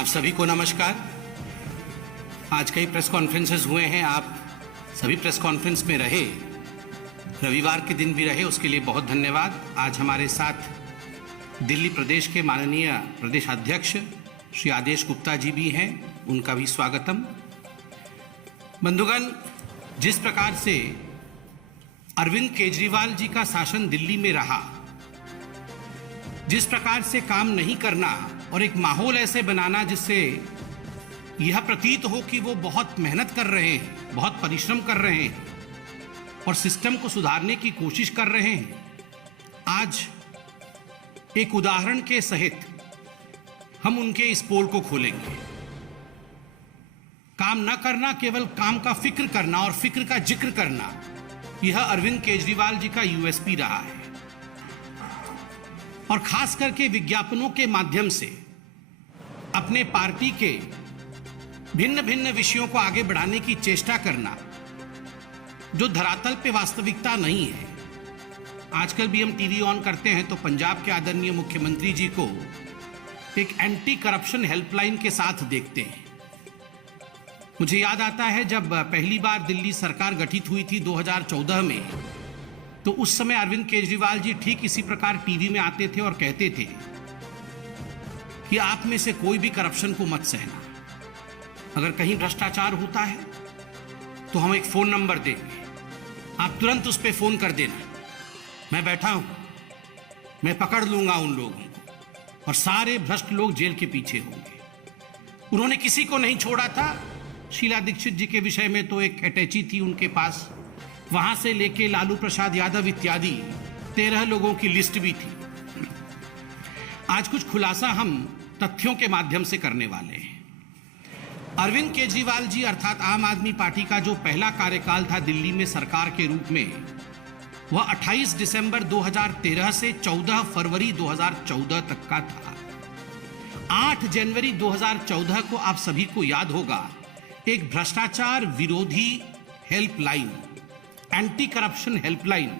आप सभी को नमस्कार। आज कई प्रेस कॉन्फ्रेंसेस हुए हैं, आप सभी प्रेस कॉन्फ्रेंस में रहे, रविवार के दिन भी रहे, उसके लिए बहुत धन्यवाद। आज हमारे साथ दिल्ली प्रदेश के माननीय प्रदेश अध्यक्ष श्री आदेश गुप्ता जी भी हैं, उनका भी स्वागतम। बंधुगण, जिस प्रकार से अरविंद केजरीवाल जी का शासन दिल्ली में रहा, जिस प्रकार से काम नहीं करना और एक माहौल ऐसे बनाना जिससे यह प्रतीत हो कि वो बहुत मेहनत कर रहे हैं, बहुत परिश्रम कर रहे हैं और सिस्टम को सुधारने की कोशिश कर रहे हैं, आज एक उदाहरण के सहित हम उनके इस पोल को खोलेंगे। काम न करना, केवल काम का फिक्र करना और फिक्र का जिक्र करना, यह अरविंद केजरीवाल जी का यूएसपी रहा है। और खास करके विज्ञापनों के माध्यम से अपने पार्टी के भिन्न भिन्न विषयों को आगे बढ़ाने की चेष्टा करना, जो धरातल पे वास्तविकता नहीं है। आजकल भी हम टीवी ऑन करते हैं तो पंजाब के आदरणीय मुख्यमंत्री जी को एक एंटी करप्शन हेल्पलाइन के साथ देखते हैं। मुझे याद आता है जब पहली बार दिल्ली सरकार गठित हुई थी 2014 में, तो उस समय अरविंद केजरीवाल जी ठीक इसी प्रकार टीवी में आते थे और कहते थे कि आप में से कोई भी करप्शन को मत सहना, अगर कहीं भ्रष्टाचार होता है तो हम एक फोन नंबर देंगे, आप तुरंत उस पर फोन कर देना, मैं बैठा हूं, मैं पकड़ लूंगा उन लोगों को और सारे भ्रष्ट लोग जेल के पीछे होंगे। उन्होंने किसी को नहीं छोड़ा था। शीला दीक्षित जी के विषय में तो एक अटैची थी उनके पास, वहां से लेके लालू प्रसाद यादव इत्यादि 13 लोगों की लिस्ट भी थी। आज कुछ खुलासा हम तथ्यों के माध्यम से करने वाले हैं। अरविंद केजरीवाल जी अर्थात आम आदमी पार्टी का जो पहला कार्यकाल था दिल्ली में सरकार के रूप में, वह 28 दिसंबर 2013 से 14 फरवरी 2014 तक का था। 8 जनवरी 2014 को आप सभी को याद होगा, एक भ्रष्टाचार विरोधी helpline, anti corruption helpline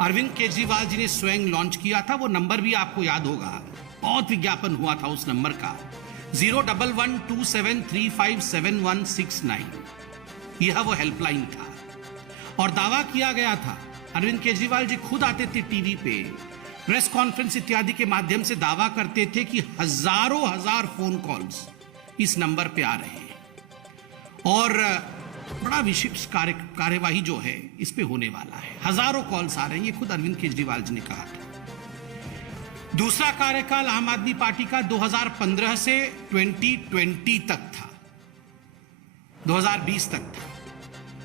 Arvind Kejriwal ji ने स्वयं लॉन्च किया था। वो नंबर भी आपको याद होगा, बहुत विज्ञापन हुआ था उस नंबर का, 01127357169। यह वो हेल्पलाइन था और दावा किया गया था, अरविंद केजरीवाल जी खुद आते थे टीवी पे, प्रेस कॉन्फ्रेंस इत्यादि के माध्यम से दावा करते थे कि हजारों हजार फोन कॉल्स इस नंबर पे आ रहे हैं और बड़ा विशिष्ट कार्यवाही जो है इस पे होने वाला है। हजारों कॉल्स आ रहे हैं, ये खुद अरविंद केजरीवाल जी ने कहा था। दूसरा कार्यकाल आम आदमी पार्टी का 2015 से 2020 तक था, 2020 तक था।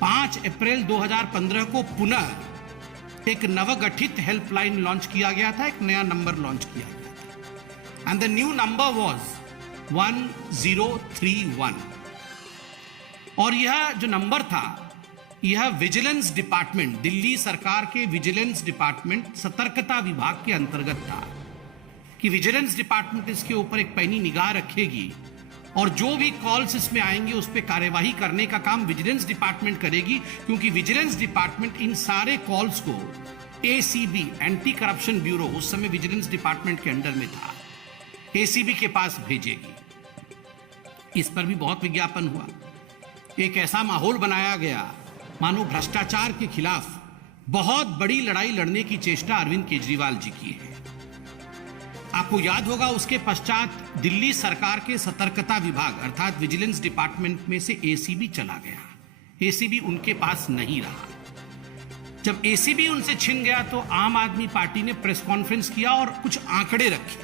5 अप्रैल 2015 को पुनः एक नवगठित हेल्पलाइन लॉन्च किया गया था, एक नया नंबर लॉन्च किया गया था and the new number was 1031। और यह जो नंबर था, यह विजिलेंस डिपार्टमेंट, दिल्ली सरकार के विजिलेंस डिपार्टमेंट सतर्कता विभाग के अंतर्गत था कि विजिलेंस डिपार्टमेंट इसके ऊपर एक पैनी निगाह रखेगी और जो भी कॉल्स इसमें आएंगे उस पर कार्यवाही करने का काम विजिलेंस डिपार्टमेंट करेगी, क्योंकि विजिलेंस डिपार्टमेंट इन सारे कॉल्स को एसीबी, एंटी करप्शन ब्यूरो, उस समय विजिलेंस डिपार्टमेंट के अंडर में था, एसीबी के पास भेजेगी। इस पर भी बहुत विज्ञापन हुआ। एक ऐसा माहौल बनाया गया मानो भ्रष्टाचार के खिलाफ बहुत बड़ी लड़ाई लड़ने की चेष्टा अरविंद केजरीवाल जी की है। आपको याद होगा, उसके पश्चात दिल्ली सरकार के सतर्कता विभाग अर्थात विजिलेंस डिपार्टमेंट में से एसीबी चला गया। एसीबी उनके पास नहीं रहा। जब एसीबी उनसे छिन गया तो आम आदमी पार्टी ने प्रेस कॉन्फ्रेंस किया और कुछ आंकड़े रखे।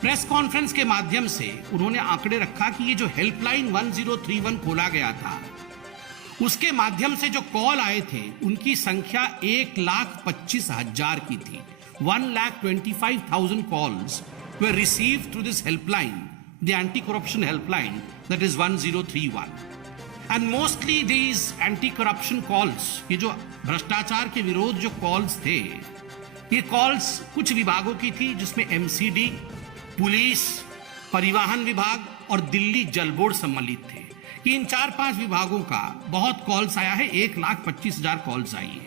प्रेस कॉन्फ्रेंस के माध्यम से उन्होंने आंकड़े रखा कि ये जो हेल्पलाइन 1031 खोला गया था, उसके माध्यम से जो कॉल आए थे उनकी संख्या 1,25,000 की थी। 1,25,000 calls were received through this helpline, the anti-corruption helpline, that is 1031. And mostly these anti-corruption calls, ये जो भ्रष्टाचार के विरोध जो कॉल्स थे, ये कॉल्स कुछ विभागों की थी जिसमें एमसीडी, पुलिस, परिवहन विभाग और दिल्ली जल बोर्ड सम्मिलित थे। कि इन 4-5 विभागों का बहुत कॉल्स आया है, 1,25,000 कॉल्स आई है।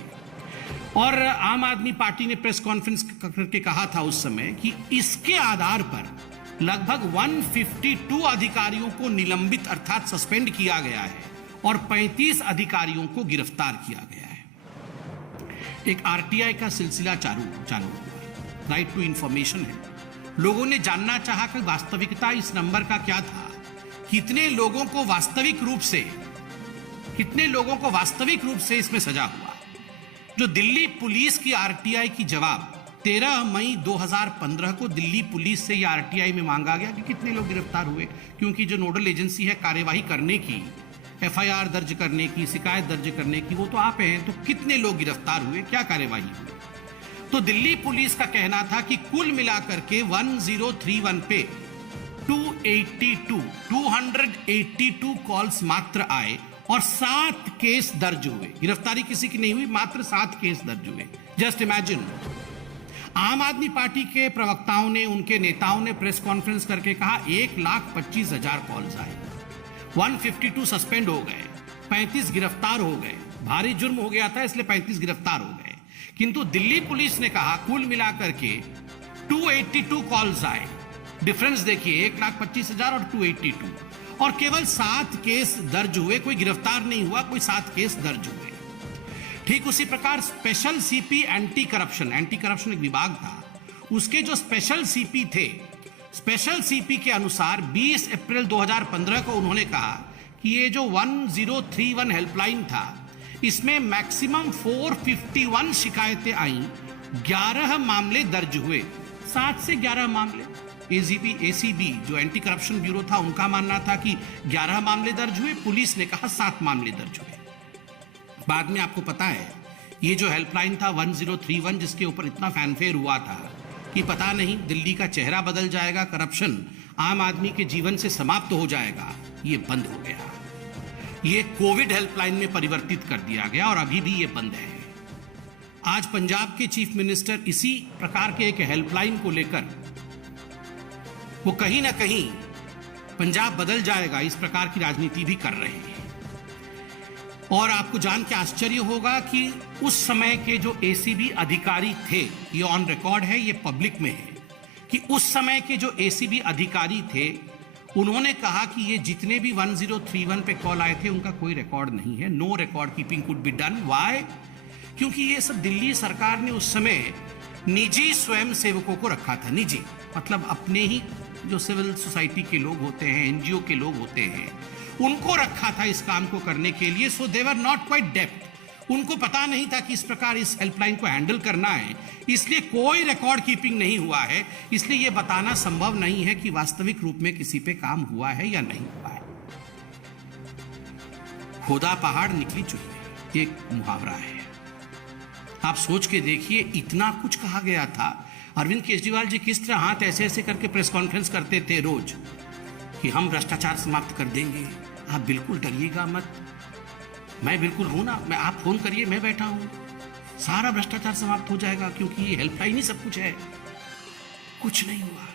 और आम आदमी पार्टी ने प्रेस कॉन्फ्रेंस करके कहा था उस समय कि इसके आधार पर लगभग 152 अधिकारियों को निलंबित अर्थात सस्पेंड किया गया है और 35 अधिकारियों को गिरफ्तार किया गया है। एक आरटीआई का सिलसिला चालू हुआ, राइट टू इंफॉर्मेशन है। लोगों ने जानना चाहा कि वास्तविकता इस नंबर का क्या था, कितने लोगों को वास्तविक रूप से इसमें सजा हुआ। जो दिल्ली पुलिस की आरटीआई की जवाब 13 मई 2015 को दिल्ली पुलिस से यह आरटीआई में मांगा गया कि कितने लोग गिरफ्तार हुए, क्योंकि जो नोडल एजेंसी है कार्यवाही करने की, एफआईआर दर्ज करने की, शिकायत दर्ज करने की, वो तो आप हैं। तो कितने लोग गिरफ्तार हुए, क्या कार्यवाही हुई? तो दिल्ली पुलिस का कहना था कि कुल मिलाकर के 1031 पे 282 कॉल्स मात्र आए और 7 केस दर्ज हुए। गिरफ्तारी किसी की नहीं हुई, मात्र 7 केस दर्ज हुए। Just imagine. आम आदमी पार्टी के प्रवक्ताओं ने, उनके नेताओं ने प्रेस कॉन्फ्रेंस करके कहा 1,25,000 कॉल्स आए, 152 सस्पेंड हो गए, 35 गिरफ्तार हो गए। भारी जुर्म हो गया था इसलिए 35 गिरफ्तार हो गए। किंतु दिल्ली पुलिस ने कहा कुल मिलाकर के 282 कॉल्स आए। डिफरेंस देखिए, 1,25,000 और 282, और केवल 7 केस दर्ज हुए। कोई गिरफ्तार नहीं हुआ, कोई 7 केस दर्ज हुए। ठीक उसी प्रकार स्पेशल सीपी एंटी करप्शन एक विभाग था, उसके जो स्पेशल सीपी थे, स्पेशल सीपी के अनुसार 20 अप्रैल 2015 को उन्होंने कहा कि ये जो 1031 हेल्पलाइन था, इसमें मैक्सिमम 451 शिकायतें आई, 11 मामले दर्ज हुए। 7 से 11 मामले। एसीबी जो एंटी करप्शन ब्यूरो था, उनका मानना था कि 11 मामले दर्ज हुए, पुलिस ने कहा 7 मामले दर्ज हुए। बाद में आपको पता है ये जो हेल्पलाइन था 1031, जिसके ऊपर इतना फैनफेयर हुआ था कि पता नहीं दिल्ली का चेहरा बदल जाएगा, करप्शन आम आदमी के जीवन से समाप्त हो जाएगा, ये बंद हो गया। ये कोविड हेल्पलाइन में परिवर्तित कर दिया गया और अभी भी ये बंद है। आज पंजाब के चीफ मिनिस्टर इसी प्रकार के एक हेल्पलाइन को लेकर वो कहीं ना कहीं पंजाब बदल जाएगा इस प्रकार की राजनीति भी कर रहे हैं। और आपको जान के आश्चर्य होगा कि उस समय के जो एसीबी अधिकारी थे, ये ऑन रिकॉर्ड है, ये पब्लिक में है, कि उस समय के जो एसीबी अधिकारी थे, उन्होंने कहा कि ये जितने भी 1031 पे कॉल आए थे उनका कोई रिकॉर्ड नहीं है, no record keeping could be done. Why? क्योंकि ये सब दिल्ली सरकार ने उस समय निजी स्वयं सेवकों को रखा था। निजी मतलब अपने ही जो सिविल सोसाइटी के लोग होते हैं, एनजीओ के लोग होते हैं, उनको रखा था इस काम को करने के लिए। सो दे वर नॉट क्वाइट डेप्थ। उनको पता नहीं था कि इस प्रकार इस हेल्पलाइन को हैंडल करना है, इसलिए कोई रिकॉर्ड कीपिंग नहीं हुआ है। इसलिए यह बताना संभव नहीं है कि वास्तविक रूप में किसी पे काम हुआ है या नहीं हुआ है। खोदा पहाड़ निकली चुकी, एक मुहावरा है। आप सोच के देखिए, इतना कुछ कहा गया था। अरविंद केजरीवाल जी किस तरह हाथ ऐसे ऐसे करके प्रेस कॉन्फ्रेंस करते थे रोज कि हम भ्रष्टाचार समाप्त कर देंगे, आप बिल्कुल डरिएगा मत, मैं बिल्कुल हूं ना, मैं, आप फोन करिए, मैं बैठा हूं, सारा भ्रष्टाचार समाप्त हो जाएगा, क्योंकि ये हेल्पलाइन ही सब कुछ है। कुछ नहीं हुआ,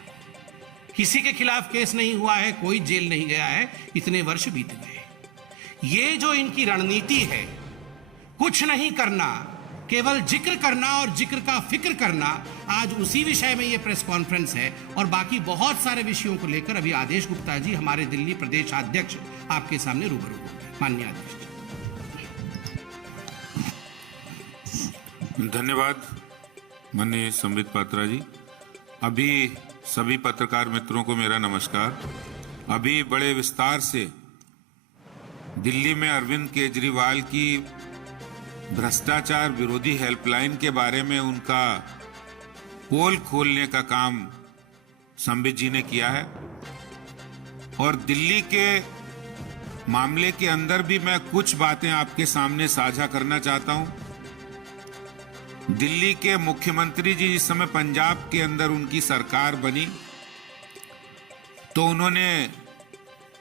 किसी के खिलाफ केस नहीं हुआ है, कोई जेल नहीं गया है, इतने वर्ष बीत गए। ये जो इनकी रणनीति है, कुछ नहीं करना, केवल जिक्र करना और जिक्र का फिक्र करना, आज उसी विषय में ये प्रेस कॉन्फ्रेंस है। और बाकी बहुत सारे विषयों को लेकर अभी आदेश गुप्ता जी, हमारे दिल्ली प्रदेश अध्यक्ष, आपके सामने रूबरू होंगे। माननीय अध्यक्ष। धन्यवाद माननीय संबित पात्रा जी। अभी सभी पत्रकार मित्रों को मेरा नमस्कार। अभी बड़े विस्तार से दिल्ली में अरविंद केजरीवाल की भ्रष्टाचार विरोधी हेल्पलाइन के बारे में उनका पोल खोलने का काम संबित जी ने किया है, और दिल्ली के मामले के अंदर भी मैं कुछ बातें आपके सामने साझा करना चाहता हूं। दिल्ली के मुख्यमंत्री जी जिस समय पंजाब के अंदर उनकी सरकार बनी, तो उन्होंने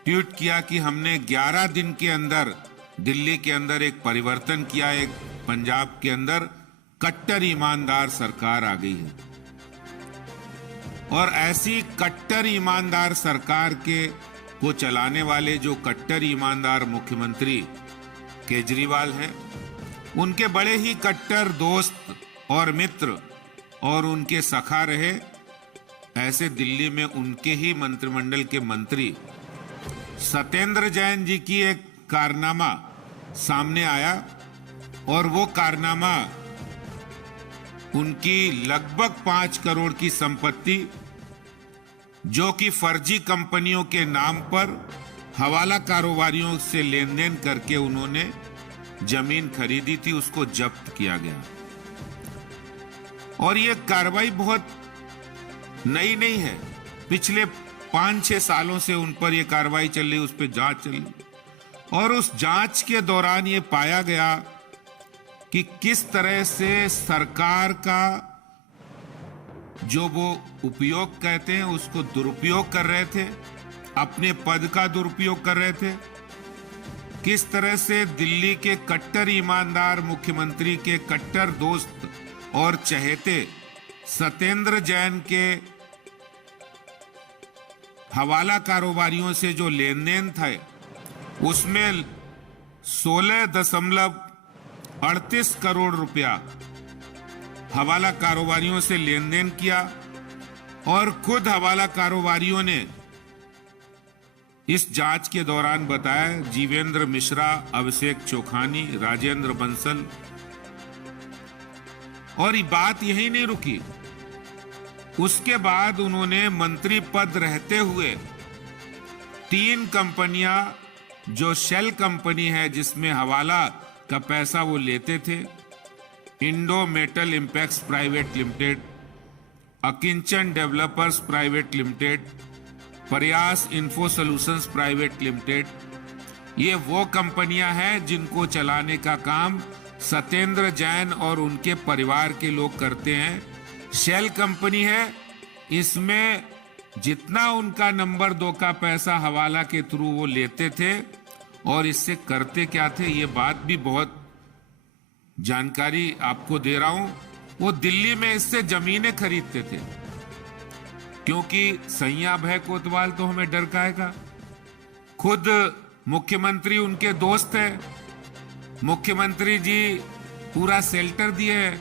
ट्वीट किया कि हमने 11 दिन के अंदर दिल्ली के अंदर एक परिवर्तन किया, एक पंजाब के अंदर कट्टर ईमानदार सरकार आ गई है। और ऐसी कट्टर ईमानदार सरकार को चलाने वाले जो कट्टर ईमानदार मुख्यमंत्री केजरीवाल हैं, उनके बड़े ही कट्टर दोस्त और मित्र और उनके सखा रहे ऐसे दिल्ली में उनके ही मंत्रिमंडल के मंत्री सत्येंद्र जैन जी की एक कारनामा सामने आया और वो कारनामा उनकी लगभग 5 करोड़ की संपत्ति जो कि फर्जी कंपनियों के नाम पर हवाला कारोबारियों से लेन देन करके उन्होंने जमीन खरीदी थी, उसको जब्त किया गया। और ये कार्रवाई बहुत नई नहीं है, पिछले 5-6 सालों से उन पर यह कार्रवाई चल रही, उस पर जांच चल रही। और उस जांच के दौरान ये पाया गया कि किस तरह से सरकार का जो वो उपयोग कहते हैं उसको दुरुपयोग कर रहे थे, अपने पद का दुरुपयोग कर रहे थे। किस तरह से दिल्ली के कट्टर ईमानदार मुख्यमंत्री के कट्टर दोस्त और चहेते सत्येंद्र जैन के हवाला कारोबारियों से जो लेन देन था उसमें 16.38 करोड़ रुपया हवाला कारोबारियों से लेन देन किया। और खुद हवाला कारोबारियों ने इस जांच के दौरान बताया, जीवेंद्र मिश्रा, अभिषेक चोखानी, राजेंद्र बंसल। और ये बात यही नहीं रुकी, उसके बाद उन्होंने मंत्री पद रहते हुए 3 कंपनियां जो शेल कंपनी है जिसमें हवाला का पैसा वो लेते थे, Indo metal impacts private limited, Akinchan developers private limited, Prayas info solutions private limited, ये वो कंपनियां हैं जिनको चलाने का काम सत्येंद्र जैन और उनके परिवार के लोग करते हैं। शेल कंपनी है, इसमें जितना उनका नंबर 2 का पैसा हवाला के थ्रू वो लेते थे और इससे करते क्या थे, ये बात भी बहुत जानकारी आपको दे रहा हूं। वो दिल्ली में इससे जमीनें खरीदते थे, क्योंकि सैया भय कोतवाल तो हमें डर काहेगा। खुद मुख्यमंत्री उनके दोस्त है, मुख्यमंत्री जी पूरा शेल्टर दिए है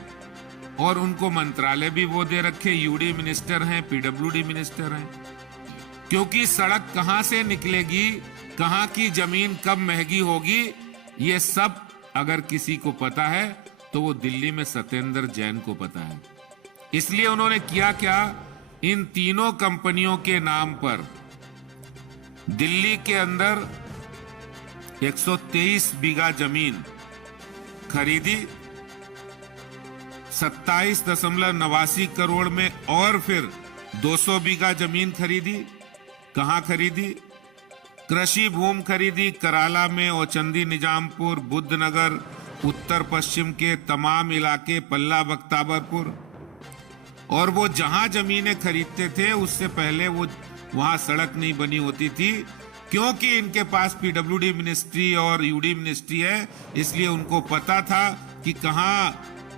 और उनको मंत्रालय भी वो दे रखे, यूडी मिनिस्टर हैं, पीडब्ल्यूडी मिनिस्टर हैं। क्योंकि सड़क कहां से निकलेगी, कहां की जमीन कब महंगी होगी, ये सब अगर किसी को पता है तो वो दिल्ली में सत्येंद्र जैन को पता है। इसलिए उन्होंने किया क्या, इन तीनों कंपनियों के नाम पर दिल्ली के अंदर 123 बीघा जमीन खरीदी, 27.89 करोड़ में, और फिर 200 बीघा जमीन खरीदी। कहां खरीदी? कृषि भूमि खरीदी कराला में, औचंदी, निजामपुर, बुद्धनगर, उत्तर पश्चिम के तमाम इलाके, पल्ला, बख्ताबरपुर। और वो जहां जमीनें खरीदते थे उससे पहले वो वहां सड़क नहीं बनी होती थी, क्योंकि इनके पास पीडब्ल्यूडी मिनिस्ट्री और यूडी मिनिस्ट्री है, इसलिए उनको पता था कि कहां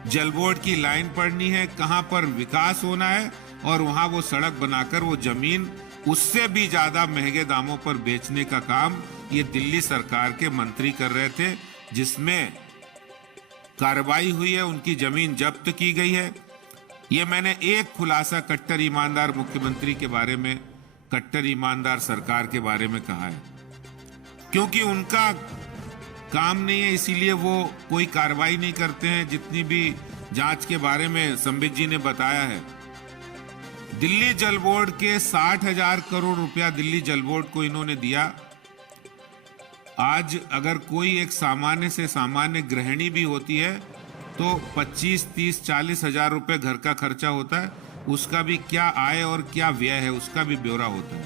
जल बोर्ड की लाइन पड़नी है, कहां पर विकास होना है, और वहां वो सड़क बनाकर वो जमीन उससे भी ज्यादा महंगे दामों पर बेचने का काम ये दिल्ली सरकार के मंत्री कर रहे थे, जिसमें कार्रवाई हुई है, उनकी जमीन जब्त की गई है। ये मैंने एक खुलासा कट्टर ईमानदार मुख्यमंत्री के बारे में, कट्टर ईमानदार सरकार के बारे में कहा है, क्योंकि उनका काम नहीं है, इसीलिए वो कोई कार्रवाई नहीं करते हैं। जितनी भी जांच के बारे में संबित जी ने बताया है, दिल्ली जल बोर्ड के 60,000 करोड़ रुपया दिल्ली जल बोर्ड को इन्होंने दिया। आज अगर कोई एक सामान्य से सामान्य गृहिणी भी होती है तो 25, 30, 40 हजार रुपए घर का खर्चा होता है, उसका भी क्या आय और क्या व्यय है उसका भी ब्यौरा होता है।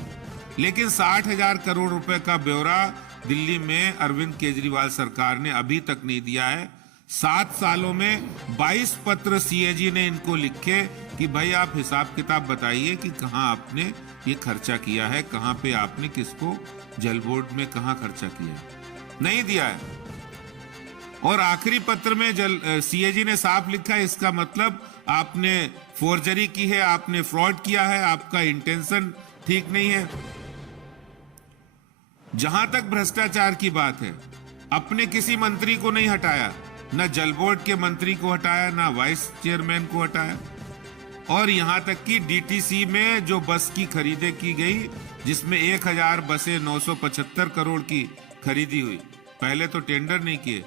लेकिन 60,000 करोड़ रुपए का ब्यौरा दिल्ली में अरविंद केजरीवाल सरकार ने अभी तक नहीं दिया है। 7 सालों में 22 पत्र सीएजी ने इनको लिखे कि भाई आप हिसाब किताब बताइए कि कहां आपने ये खर्चा किया है, कहां पे आपने किसको जल बोर्ड में कहां खर्चा किया है, नहीं दिया है। और आखिरी पत्र में सीएजी ने साफ लिखा है, इसका मतलब आपने फोर्जरी की है, आपने फ्रॉड किया है, आपका इंटेंशन ठीक नहीं है। जहां तक भ्रष्टाचार की बात है, अपने किसी मंत्री को नहीं हटाया, न जल बोर्ड के मंत्री को हटाया, न वाइस चेयरमैन को हटाया। और यहां तक कि डीटीसी में जो बस की खरीदें की गई, जिसमें 1000 बसें 975 करोड़ की खरीदी हुई। पहले तो टेंडर नहीं किए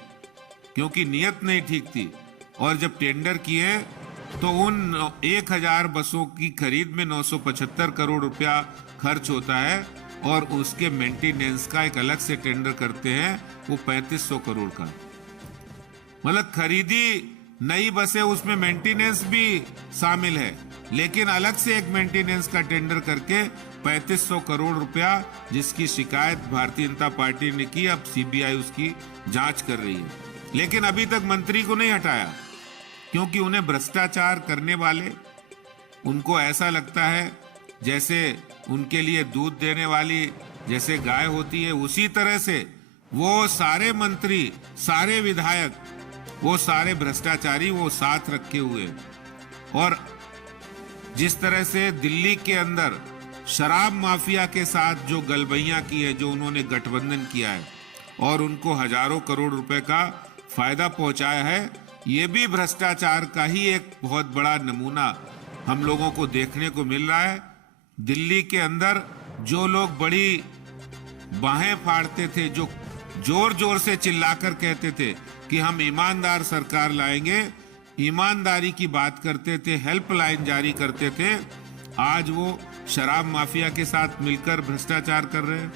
क्योंकि नीयत नहीं ठीक थी, और जब टेंडर किए तो उन 1000 बसों की खरीद में 975 करोड़ रुपया खर्च होता है, और उसके मेंटेनेंस का एक अलग से टेंडर करते हैं, वो 3500 करोड़ का। मतलब खरीदी नई बसें, उसमें मेंटेनेंस भी शामिल है, लेकिन अलग से एक मेंटेनेंस का टेंडर करके 3500 करोड़ रुपया, जिसकी शिकायत भारतीय जनता पार्टी ने की। अब सीबीआई उसकी जांच कर रही है, लेकिन अभी तक मंत्री को नहीं हटाया, क्योंकि उन्हें भ्रष्टाचार करने वाले, उनको ऐसा लगता है जैसे उनके लिए दूध देने वाली जैसे गाय होती है, उसी तरह से वो सारे मंत्री, सारे विधायक, वो सारे भ्रष्टाचारी वो साथ रखे हुए। और जिस तरह से दिल्ली के अंदर शराब माफिया के साथ जो गलबैयां की है, जो उन्होंने गठबंधन किया है और उनको हजारों करोड़ रुपए का फायदा पहुंचाया है, ये भी भ्रष्टाचार का ही एक बहुत बड़ा नमूना हम लोगों को देखने को मिल रहा है। दिल्ली के अंदर जो लोग बड़ी बाहें फाड़ते थे, जो जोर जोर से चिल्लाकर कहते थे कि हम ईमानदार सरकार लाएंगे, ईमानदारी की बात करते थे, हेल्पलाइन जारी करते थे, आज वो शराब माफिया के साथ मिलकर भ्रष्टाचार कर रहे हैं,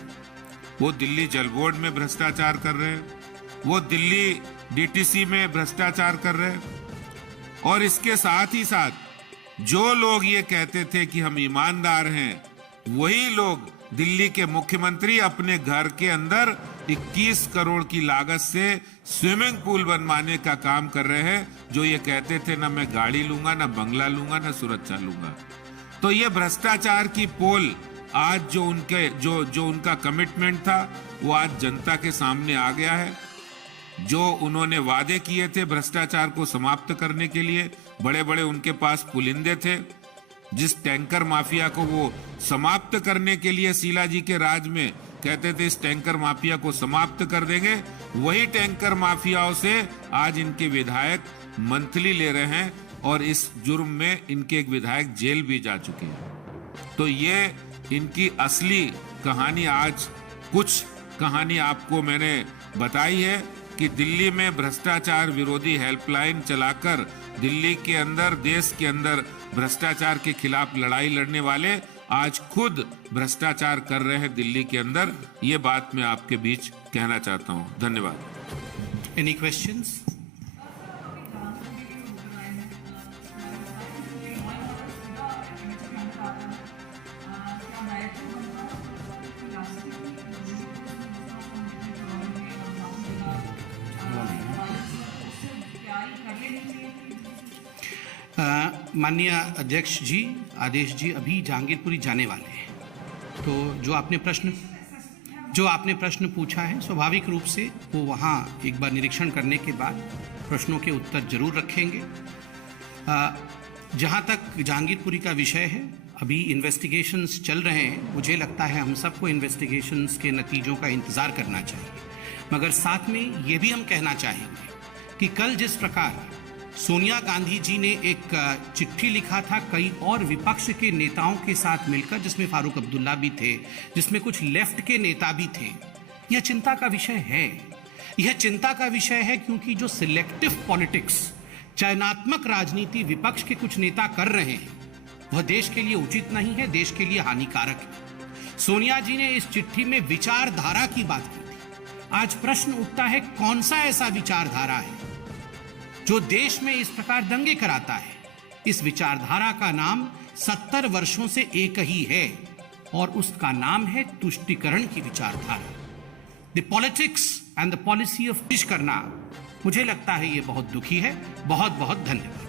वो दिल्ली जल बोर्ड में भ्रष्टाचार कर रहे हैं, वो दिल्ली डीटीसी में भ्रष्टाचार कर रहे हैं। और इसके साथ ही साथ जो लोग ये कहते थे कि हम ईमानदार हैं, वही लोग दिल्ली के मुख्यमंत्री अपने घर के अंदर 21 करोड़ की लागत से स्विमिंग पूल बनवाने का काम कर रहे हैं, जो ये कहते थे ना मैं गाड़ी लूंगा, ना बंगला लूंगा, ना सुरक्षा लूंगा। तो ये भ्रष्टाचार की पोल आज जो उनका कमिटमेंट था, वो आज जनता के सामने आ गया है। जो उन्होंने वादे किए थे भ्रष्टाचार को समाप्त करने के लिए, बड़े बड़े उनके पास पुलिंदे थे, जिस टैंकर माफिया को वो समाप्त करने के लिए शीला जी के राज में कहते थे इस टैंकर माफिया को समाप्त कर देंगे, वही टैंकर माफियाओं से आज इनके विधायक मंथली ले रहे हैं, और इस जुर्म में इनके एक विधायक जेल भी जा चुके हैं। तो ये इनकी असली कहानी, आज कुछ कहानी आपको मैंने बताई है कि दिल्ली में भ्रष्टाचार विरोधी हेल्पलाइन चलाकर दिल्ली के अंदर, देश के अंदर भ्रष्टाचार के खिलाफ लड़ाई लड़ने वाले आज खुद भ्रष्टाचार कर रहे हैं दिल्ली के अंदर। ये बात मैं आपके बीच कहना चाहता हूं। धन्यवाद। Any questions? माननीय अध्यक्ष जी, आदेश जी अभी जहांगीरपुरी जाने वाले हैं, तो जो आपने प्रश्न पूछा है, स्वाभाविक रूप से वो वहाँ एक बार निरीक्षण करने के बाद प्रश्नों के उत्तर जरूर रखेंगे। जहाँ तक जहांगीरपुरी का विषय है, अभी इन्वेस्टिगेशंस चल रहे हैं। मुझे लगता है हम सबको इन्वेस्टिगेशंस के नतीजों का इंतज़ार करना चाहिए, मगर साथ में ये भी हम कहना चाहेंगे कि कल जिस प्रकार सोनिया गांधी जी ने एक चिट्ठी लिखा था कई और विपक्ष के नेताओं के साथ मिलकर, जिसमें फारूक अब्दुल्ला भी थे, जिसमें कुछ लेफ्ट के नेता भी थे, यह चिंता का विषय है। यह चिंता का विषय है क्योंकि जो सिलेक्टिव पॉलिटिक्स, चयनात्मक राजनीति विपक्ष के कुछ नेता कर रहे हैं, वह देश के लिए उचित नहीं है, देश के लिए हानिकारक है। सोनिया जी ने इस चिट्ठी में विचारधारा की बात की थी। आज प्रश्न उठता है, कौन सा ऐसा विचारधारा है जो देश में इस प्रकार दंगे कराता है? इस विचारधारा का नाम 70 वर्षों से एक ही है, और उसका नाम है तुष्टीकरण की विचारधारा। The politics and the policy of करना, मुझे लगता है ये बहुत दुखी है। बहुत बहुत धन्यवाद।